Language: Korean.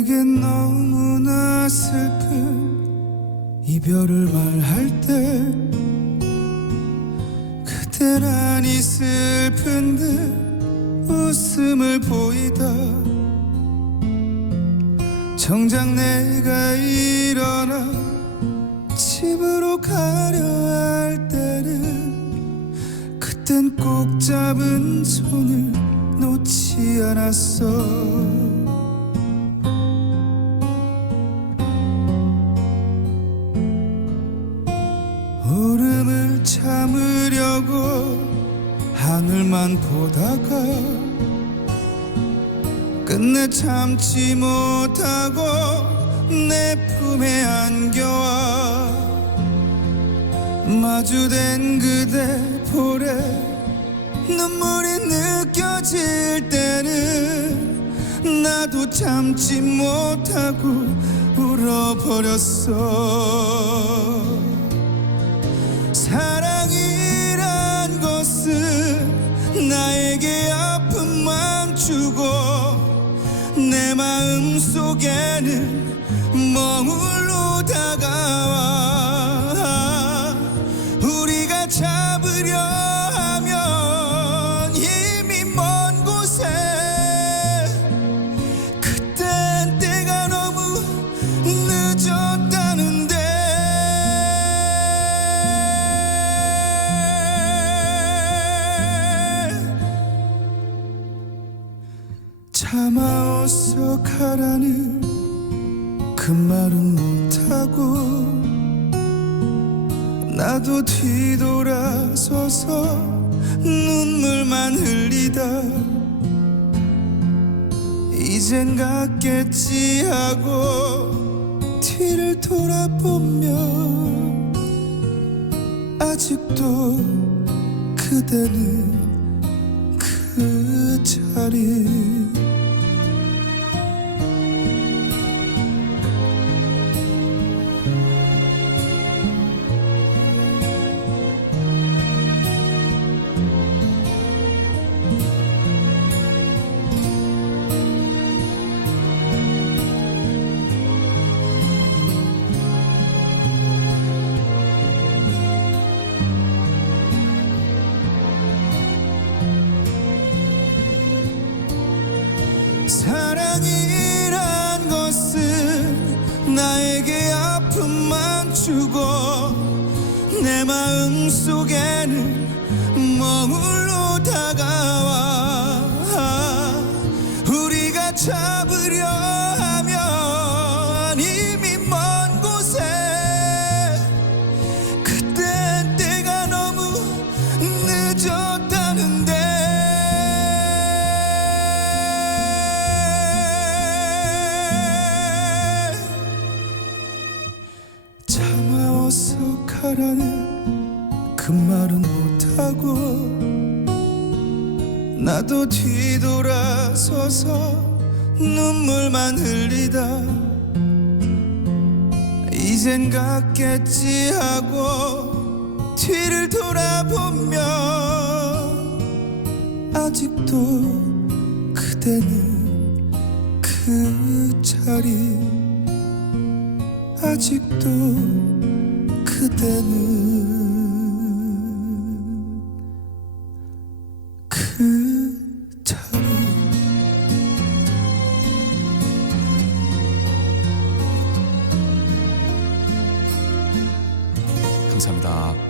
내겐 너무나 슬픈 이별을 말할 때 그때란이 슬픈 듯 웃음을 보이다. 정작 내가 일어나 집으로 가려 할 때는 그땐 꼭 잡은 손을 놓지 않았어 울음을 참으려고 하늘만 보다가 끝내 참지 못하고 내 품에 안겨와 마주된 그대 볼에 눈물이 느껴질 때는 나도 참지 못하고 울어버렸어 나에게 아픔만 주고 내 마음 속에는 어서 가라는 그 말은 못하고 나도 뒤돌아서서 눈물만 흘리다. 이젠 갔겠지 하고 뒤를 돌아보면 아직도 그대는 그 자리 사랑이란 것은 나에게 아픔만 주고 내 마음 속에는 멍울로 다가와. 우리가 잡으려 하면 이미 먼 곳에 그땐 때가 너무 늦었다는데 가라는 그 말은 못하고 나도 뒤돌아서서 눈물만 흘리다 이젠 갔겠지 하고 뒤를 돌아보면 아직도 그대는 그 자리 아직도 그대는 그 자리 감사합니다.